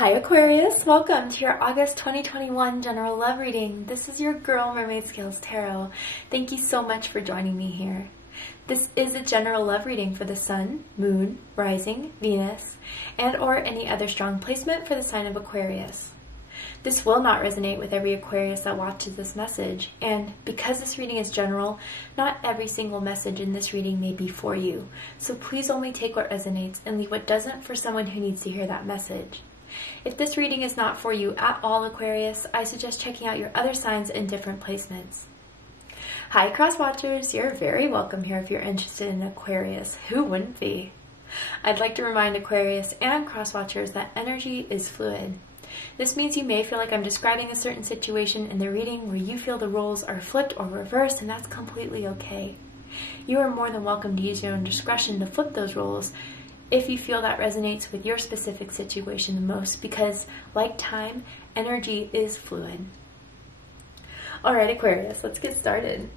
Hi Aquarius, welcome to your August 2021 General Love Reading. This is your girl Mermaid Scales Tarot. Thank you so much for joining me here. This is a general love reading for the Sun, Moon, Rising, Venus, and or any other strong placement for the sign of Aquarius. This will not resonate with every Aquarius that watches this message, and because this reading is general, not every single message in this reading may be for you. So please only take what resonates and leave what doesn't for someone who needs to hear that message. If this reading is not for you at all, Aquarius, I suggest checking out your other signs in different placements. Hi Cross Watchers, you're very welcome here if you're interested in Aquarius. Who wouldn't be? I'd like to remind Aquarius and Cross Watchers that energy is fluid. This means you may feel like I'm describing a certain situation in the reading where you feel the roles are flipped or reversed, and that's completely okay. You are more than welcome to use your own discretion to flip those roles if you feel that resonates with your specific situation the most, because like time, energy is fluid. Alright Aquarius, let's get started.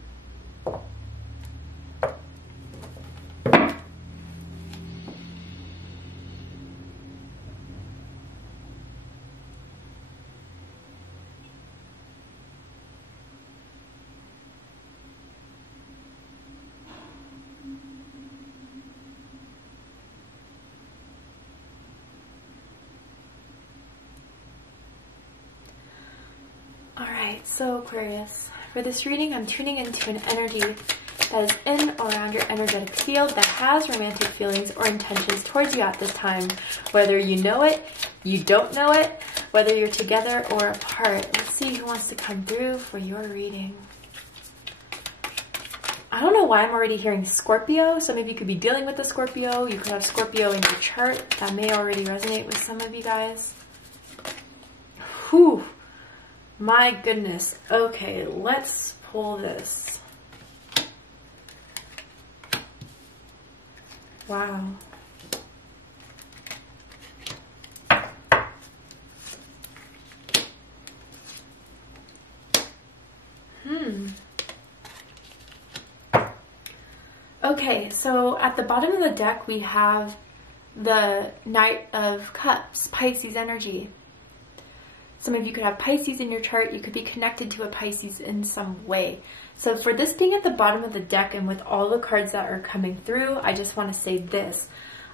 Alright, so Aquarius, for this reading I'm tuning into an energy that is in or around your energetic field that has romantic feelings or intentions towards you at this time. Whether you know it, you don't know it, whether you're together or apart. Let's see who wants to come through for your reading. I don't know why I'm already hearing Scorpio, so maybe you could be dealing with a Scorpio. You could have Scorpio in your chart. That may already resonate with some of you guys. Whew. My goodness. Okay, let's pull this. Wow. Okay, so at the bottom of the deck we have the Knight of Cups, Pisces energy. Some of you could have Pisces in your chart. You could be connected to a Pisces in some way. So for this being at the bottom of the deck and with all the cards that are coming through, I just want to say this.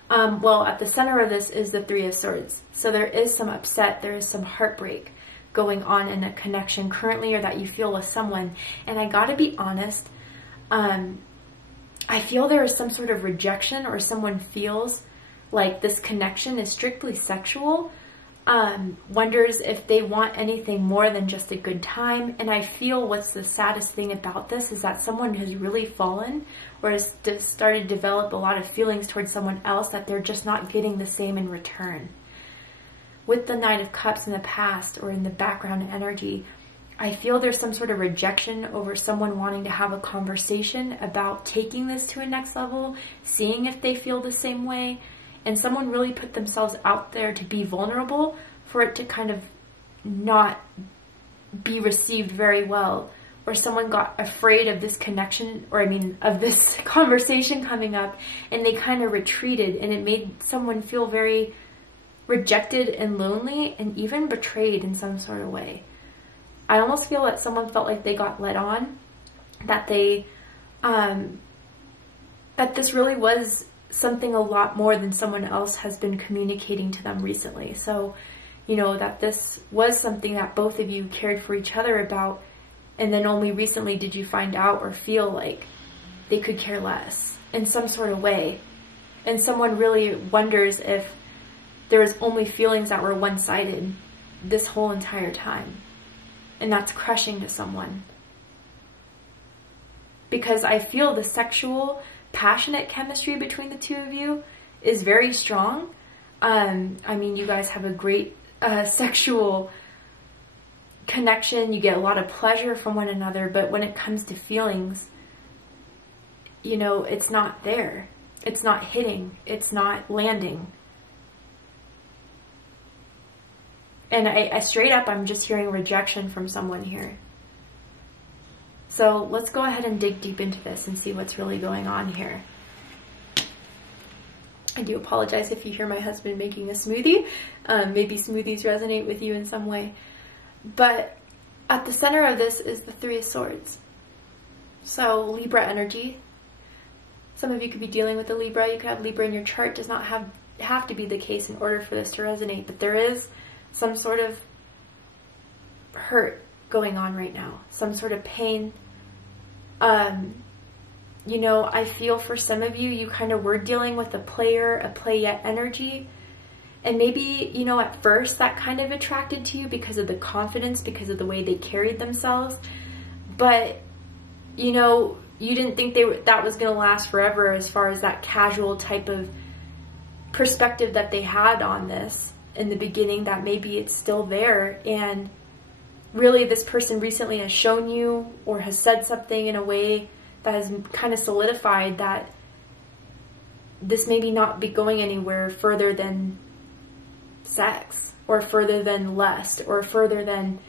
Well, at the center of this is the Three of Swords. So there is some upset, there is some heartbreak going on in a connection currently or that you feel with someone. And I gotta be honest, I feel there is some sort of rejection, or someone feels like this connection is strictly sexual. Wonders if they want anything more than just a good time. And I feel what's the saddest thing about this is that someone has really fallen or has started to develop a lot of feelings towards someone else that they're just not getting the same in return. With the Knight of Cups in the past or in the background energy, I feel there's some sort of rejection over someone wanting to have a conversation about taking this to a next level, seeing if they feel the same way. And someone really put themselves out there to be vulnerable for it to kind of not be received very well. Or someone got afraid of this connection, or I mean of this conversation coming up, and they kind of retreated, and it made someone feel very rejected and lonely and even betrayed in some sort of way. I almost feel that someone felt like they got let on, that they, that this really was something a lot more than someone else has been communicating to them recently. So, you know, that this was something that both of you cared for each other about, and then only recently did you find out or feel like they could care less in some sort of way. And someone really wonders if there's only feelings that were one-sided this whole entire time. And that's crushing to someone. Because I feel the sexual, passionate chemistry between the two of you is very strong. I mean, you guys have a great sexual connection. You get a lot of pleasure from one another, but when it comes to feelings, you know, it's not there. It's not hitting. It's not landing. And I straight up, I'm just hearing rejection from someone here. So let's go ahead and dig deep into this and see what's really going on here. I do apologize if you hear my husband making a smoothie. Maybe smoothies resonate with you in some way. But at the center of this is the Three of Swords. So Libra energy. Some of you could be dealing with a Libra. You could have Libra in your chart. Does not have to be the case in order for this to resonate. But there is some sort of hurt going on right now. Some sort of pain. You know, I feel for some of you, you kind of were dealing with a play yet energy. And maybe, you know, at first that kind of attracted to you because of the confidence, because of the way they carried themselves. But, you know, you didn't think that was going to last forever as far as that casual type of perspective that they had on this in the beginning, that maybe it's still there. And really this person recently has shown you or has said something in a way that has kind of solidified that this maybe not be going anywhere further than sex, or further than lust, or further than,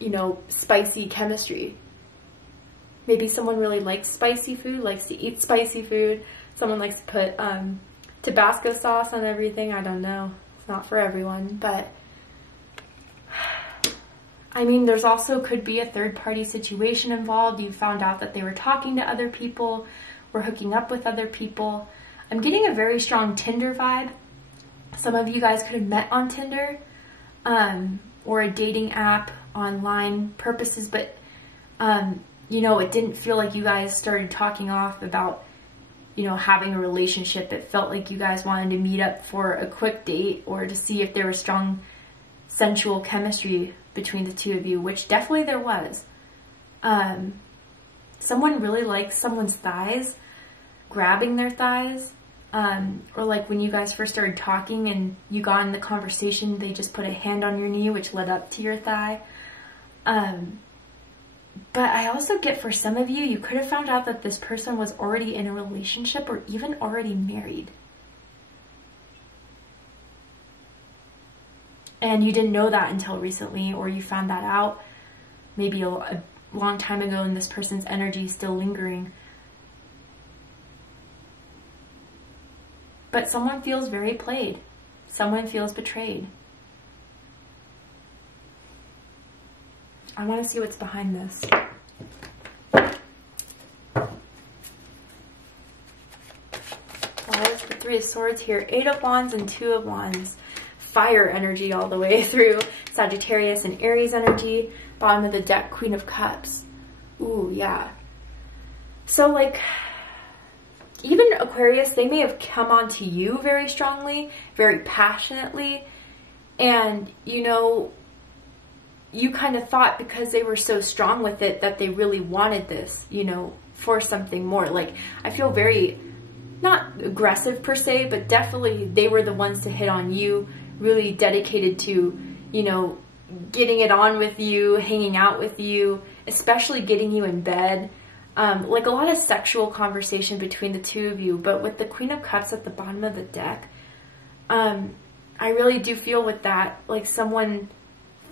you know, spicy chemistry. Maybe someone really likes spicy food, likes to eat spicy food. Someone likes to put Tabasco sauce on everything. I don't know. It's not for everyone, but I mean, there's also could be a third-party situation involved. You found out that they were talking to other people, were hooking up with other people. I'm getting a very strong Tinder vibe. Some of you guys could have met on Tinder or a dating app, online purposes, but you know, it didn't feel like you guys started talking off about, you know, having a relationship. It felt like you guys wanted to meet up for a quick date or to see if there was strong sensual chemistry between the two of you, which definitely there was. Someone really likes someone's thighs, grabbing their thighs, or like when you guys first started talking and you got in the conversation, they just put a hand on your knee, which led up to your thigh. But I also get, for some of you, you could have found out that this person was already in a relationship or even already married. And you didn't know that until recently, or you found that out maybe a long time ago and this person's energy is still lingering. But someone feels very played. Someone feels betrayed. I want to see what's behind this. Well, there's the Three of Swords here. 8 of Wands and 2 of Wands. Fire energy all the way through. Sagittarius and Aries energy. Bottom of the deck, Queen of Cups. Ooh, yeah. So, like, even Aquarius, they may have come onto you very strongly, very passionately. And, you know, you kind of thought because they were so strong with it that they really wanted this, you know, for something more. Like, I feel very, not aggressive per se, but definitely they were the ones to hit on you, really dedicated to, you know, getting it on with you, hanging out with you, especially getting you in bed. Like a lot of sexual conversation between the two of you. But with the Queen of Cups at the bottom of the deck, I really do feel with that, like someone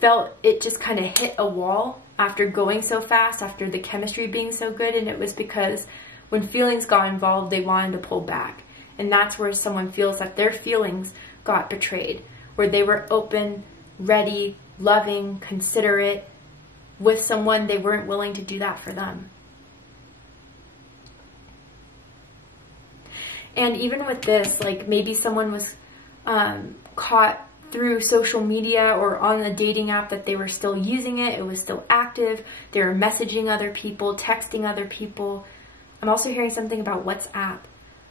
felt it just kind of hit a wall after going so fast, after the chemistry being so good. And it was because when feelings got involved, they wanted to pull back. And that's where someone feels that their feelings got betrayed, where they were open, ready, loving, considerate with someone, they weren't willing to do that for them. And even with this, like maybe someone was caught through social media or on the dating app that they were still using it. It was still active. They were messaging other people, texting other people. I'm also hearing something about WhatsApp.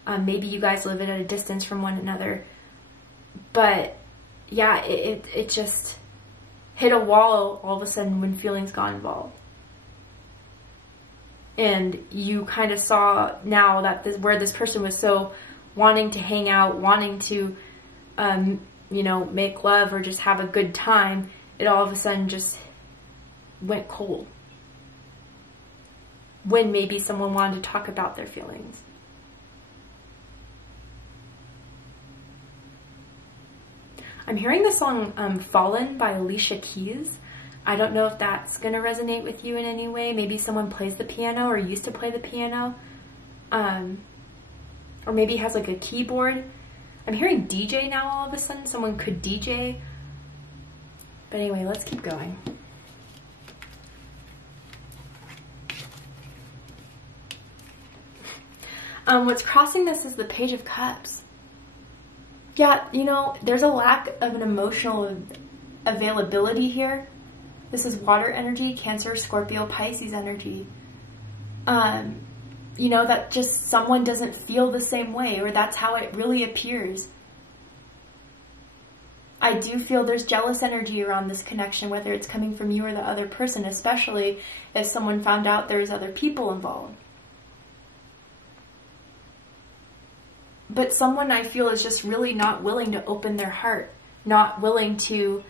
Maybe you guys live at a distance from one another. But yeah, it just hit a wall all of a sudden when feelings got involved. And you kind of saw now that where this person was so wanting to hang out, wanting to, you know, make love or just have a good time, it all of a sudden just went cold. When maybe someone wanted to talk about their feelings. I'm hearing the song Fallen by Alicia Keys. I don't know if that's going to resonate with you in any way. Maybe someone plays the piano or used to play the piano. Or maybe he has like a keyboard. I'm hearing DJ now all of a sudden. Someone could DJ. But anyway, let's keep going. What's crossing this is the Page of Cups. Yeah, you know, there's a lack of an emotional availability here. This is water energy, Cancer, Scorpio, Pisces energy. You know, that just someone doesn't feel the same way, or that's how it really appears. I do feel there's jealous energy around this connection, whether it's coming from you or the other person, especially if someone found out there's other people involved. But someone, I feel, is just really not willing to open their heart, not willing to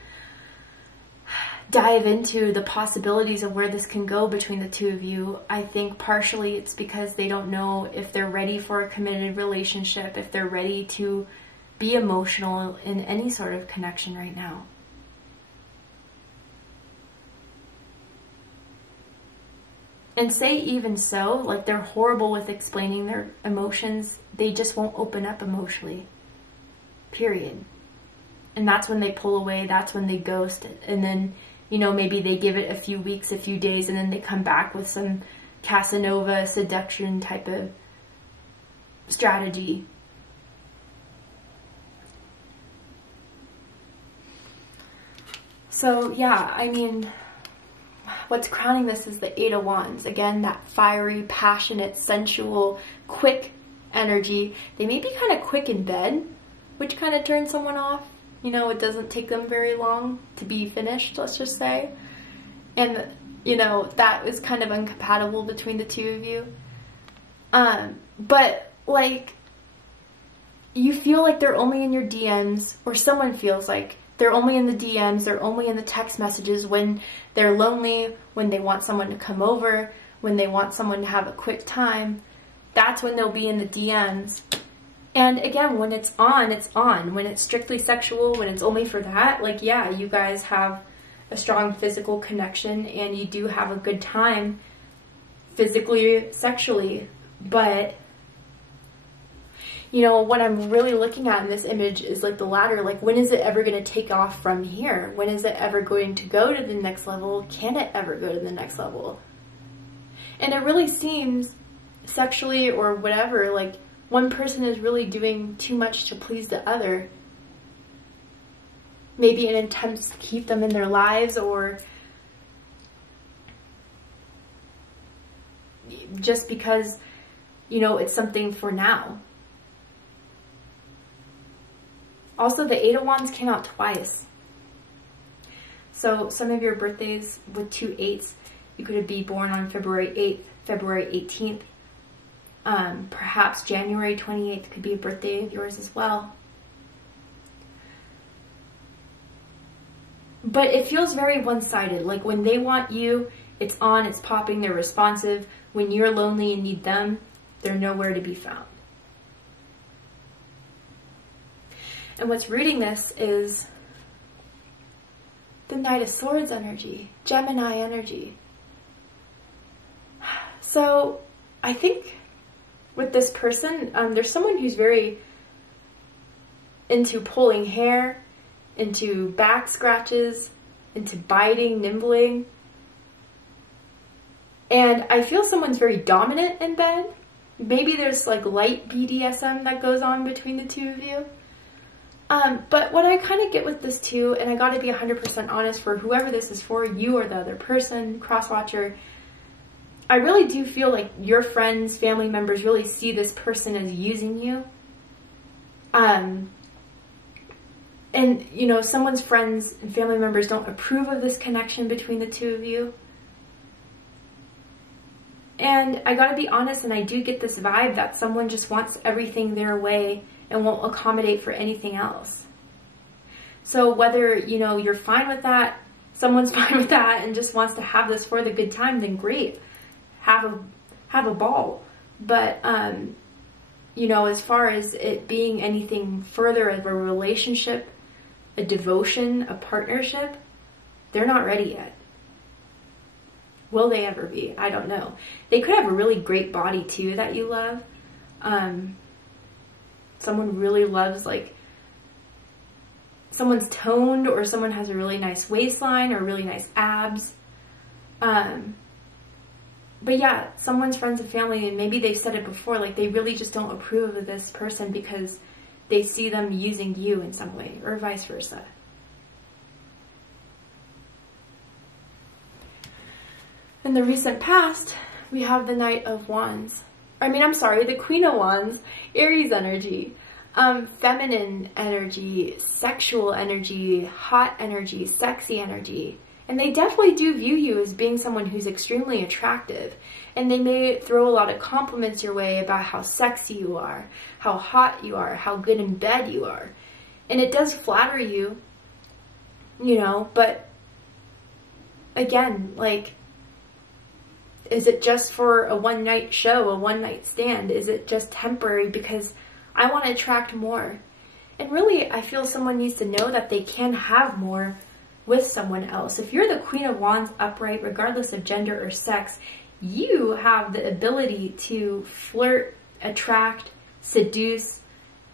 dive into the possibilities of where this can go between the two of you. I think partially it's because they don't know if they're ready for a committed relationship, if they're ready to be emotional in any sort of connection right now. And say even so, like they're horrible with explaining their emotions, they just won't open up emotionally. Period. And that's when they pull away, that's when they ghost. And then, you know, maybe they give it a few weeks, a few days, and then they come back with some Casanova seduction type of strategy. So, yeah, I mean, what's crowning this is the Eight of Wands. Again, that fiery, passionate, sensual, quick energy. They may be kind of quick in bed, which kind of turns someone off. You know, it doesn't take them very long to be finished, let's just say. And, you know, that is kind of incompatible between the two of you. But, like, you feel like they're only in your DMs, or someone feels like they're only in the DMs, they're only in the text messages when they're lonely, when they want someone to come over, when they want someone to have a quick time. That's when they'll be in the DMs. And again, when it's on, it's on. When it's strictly sexual, when it's only for that, like, yeah, you guys have a strong physical connection and you do have a good time physically, sexually. But, you know, what I'm really looking at in this image is like the ladder. Like, when is it ever going to take off from here? When is it ever going to go to the next level? Can it ever go to the next level? And it really seems sexually or whatever, like, one person is really doing too much to please the other. Maybe in attempts to keep them in their lives, or just because, you know, it's something for now. Also, the Eight of Wands came out twice. So some of your birthdays with 2 8s, you could be born on February 8th, February 18th. Perhaps January 28th could be a birthday of yours as well. But it feels very one-sided. Like, when they want you, it's on, it's popping, they're responsive. When you're lonely and need them, they're nowhere to be found. And what's rooting this is the Knight of Swords energy, Gemini energy. So I think with this person, there's someone who's very into pulling hair, into back scratches, into biting, nibbling. And I feel someone's very dominant in bed. Maybe there's like light BDSM that goes on between the two of you. But what I kind of get with this too, and I gotta be 100% honest for whoever this is for, you or the other person, cross-watcher, I really do feel like your friends, family members really see this person as using you. And, you know, someone's friends and family members don't approve of this connection between the two of you. And I gotta be honest, and I do get this vibe that someone just wants everything their way and won't accommodate for anything else. So whether, you know, you're fine with that, someone's fine with that and just wants to have this for the good time, then great. Have a ball. But, you know, as far as it being anything further of a relationship, a devotion, a partnership, they're not ready yet. Will they ever be? I don't know. They could have a really great body too that you love. someone really loves, like, someone's toned, or someone has a really nice waistline or really nice abs. But yeah, someone's friends and family, and maybe they've said it before, like they really just don't approve of this person because they see them using you in some way, or vice versa. In the recent past, we have the Knight of Wands. The Queen of Wands, Aries energy, feminine energy, sexual energy, hot energy, sexy energy. And they definitely do view you as being someone who's extremely attractive. And they may throw a lot of compliments your way about how sexy you are, how hot you are, how good in bed you are. And it does flatter you, you know, but again, like, is it just for a one-night show, a one-night stand? Is it just temporary because I want to attract more? And really, I feel someone needs to know that they can have more with someone else. If you're the Queen of Wands upright, regardless of gender or sex, you have the ability to flirt, attract, seduce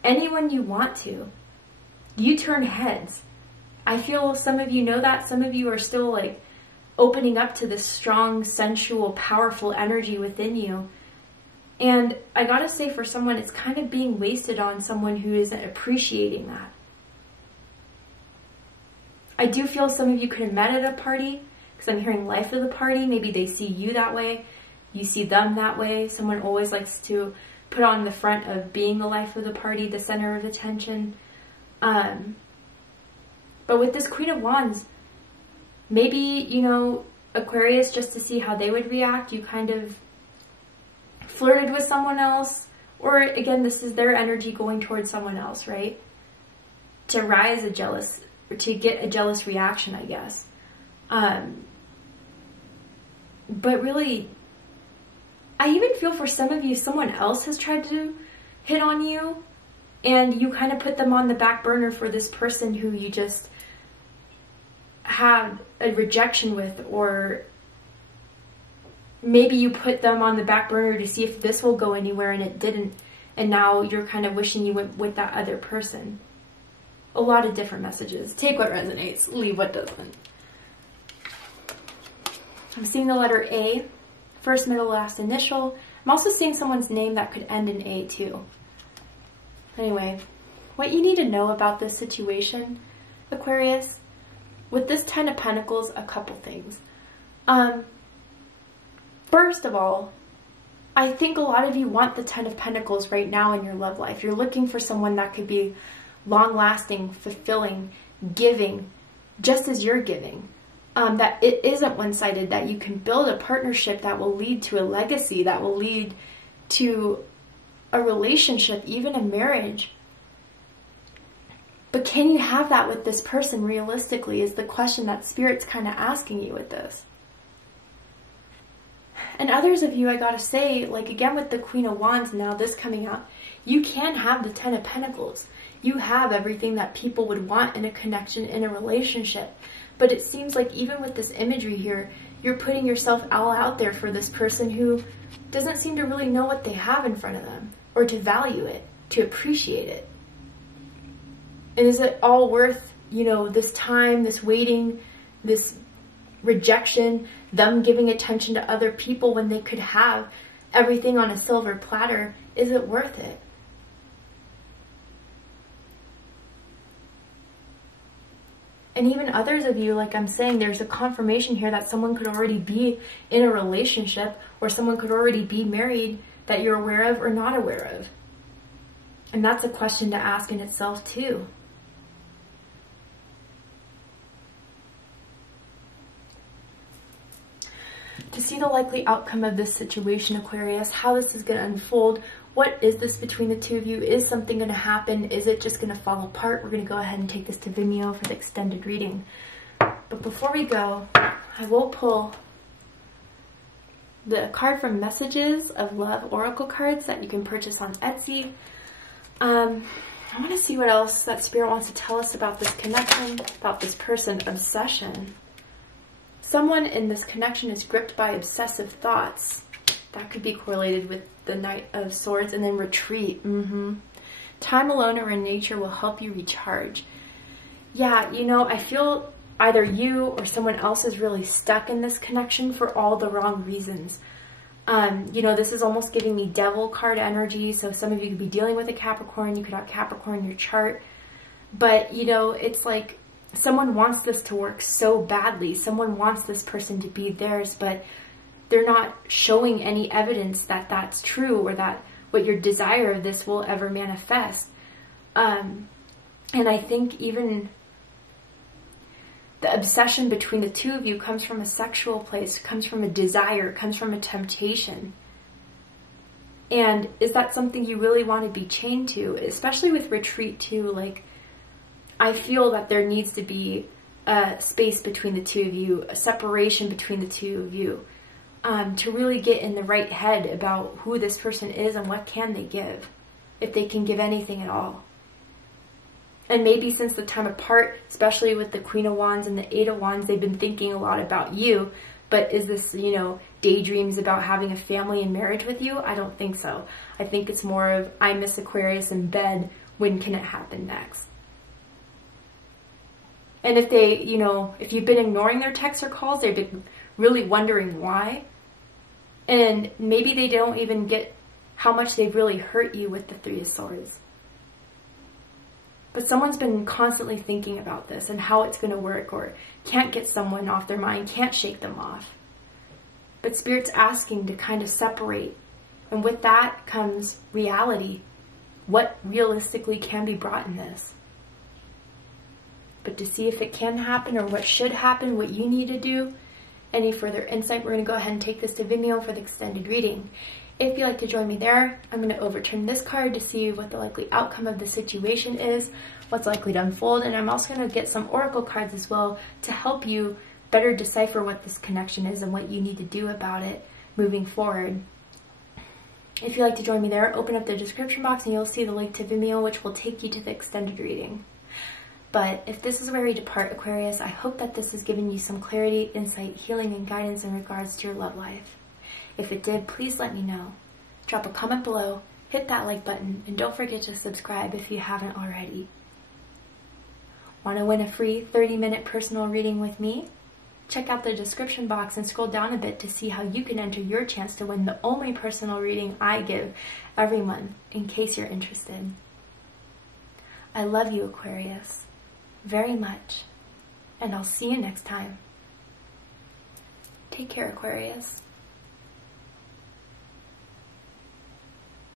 anyone you want to. You turn heads. I feel some of you know that. Some of you are still like opening up to this strong, sensual, powerful energy within you. And I gotta say, for someone, it's kind of being wasted on someone who isn't appreciating that. I do feel some of you could have met at a party, because I'm hearing life of the party. Maybe they see you that way. You see them that way. Someone always likes to put on the front of being the life of the party, the center of attention. But with this Queen of Wands, maybe, you know, Aquarius, just to see how they would react, you kind of flirted with someone else. Or again, this is their energy going towards someone else, right? To rise a jealous, or to get a jealous reaction, I guess. But really, I even feel for some of you, someone else has tried to hit on you, and you kind of put them on the back burner for this person who you just had a rejection with, or maybe you put them on the back burner to see if this will go anywhere and it didn't, and now you're kind of wishing you went with that other person. A lot of different messages. Take what resonates, leave what doesn't. I'm seeing the letter A, first, middle, last initial. I'm also seeing someone's name that could end in A too. Anyway, what you need to know about this situation, Aquarius, with this 10 of Pentacles, a couple things. First of all, I think a lot of you want the 10 of Pentacles right now in your love life. You're looking for someone that could be long-lasting, fulfilling, giving, just as you're giving. That it isn't one-sided, that you can build a partnership that will lead to a legacy, that will lead to a relationship, even a marriage. But can you have that with this person realistically is the question that Spirit's kind of asking you with this. And others of you, I gotta say, like again with the Queen of Wands now, this coming out, you can have the 10 of Pentacles. You have everything that people would want in a connection, in a relationship. But it seems like even with this imagery here, you're putting yourself all out there for this person who doesn't seem to really know what they have in front of them, or to value it, to appreciate it. And is it all worth, you know, this time, this waiting, this rejection, them giving attention to other people when they could have everything on a silver platter? Is it worth it? And even others of you, like I'm saying, there's a confirmation here that someone could already be in a relationship, or someone could already be married that you're aware of or not aware of. And that's a question to ask in itself too. To see the likely outcome of this situation, Aquarius, how this is going to unfold, what is this between the two of you? Is something going to happen? Is it just going to fall apart? We're going to go ahead and take this to Vimeo for the extended reading. But before we go, I will pull the card from Messages of Love Oracle cards that you can purchase on Etsy. I want to see what else that Spirit wants to tell us about this connection, about this person, obsession. Someone in this connection is gripped by obsessive thoughts. That could be correlated with the Knight of Swords, and then retreat. Time alone or in nature will help you recharge. Yeah, you know, I feel either you or someone else is really stuck in this connection for all the wrong reasons. You know, this is almost giving me devil card energy. So some of you could be dealing with a Capricorn. You could have Capricorn in your chart. But, you know, it's like someone wants this to work so badly. Someone wants this person to be theirs, but they're not showing any evidence that that's true or that what your desire of this will ever manifest. And I think even the obsession between the two of you comes from a sexual place, comes from a desire, comes from a temptation. And is that something you really want to be chained to? Especially with retreat too, like, I feel that there needs to be a space between the two of you, a separation between the two of you, to really get in the right head about who this person is and what can they give, if they can give anything at all. And maybe since the time apart, especially with the Queen of Wands and the Eight of Wands, they've been thinking a lot about you. But is this, you know, daydreams about having a family and marriage with you? I don't think so. I think it's more of, I miss Aquarius in bed. When can it happen next? And if they, you know, if you've been ignoring their texts or calls, they've been really wondering why. And maybe they don't even get how much they've really hurt you with the Three of Swords. But someone's been constantly thinking about this and how it's going to work, or can't get someone off their mind, can't shake them off. But Spirit's asking to kind of separate. And with that comes reality. What realistically can be brought in this? But to see if it can happen or what should happen, what you need to do, any further insight, we're going to go ahead and take this to Vimeo for the extended reading. If you'd like to join me there, I'm going to overturn this card to see what the likely outcome of the situation is, what's likely to unfold, and I'm also going to get some oracle cards as well to help you better decipher what this connection is and what you need to do about it moving forward. If you'd like to join me there, open up the description box and you'll see the link to Vimeo, which will take you to the extended reading. But if this is where we depart, Aquarius, I hope that this has given you some clarity, insight, healing, and guidance in regards to your love life. If it did, please let me know. Drop a comment below, hit that like button, and don't forget to subscribe if you haven't already. Want to win a free 30-minute personal reading with me? Check out the description box and scroll down a bit to see how you can enter your chance to win the only personal reading I give every month, in case you're interested. I love you, Aquarius, very much, and I'll see you next time. Take care, Aquarius.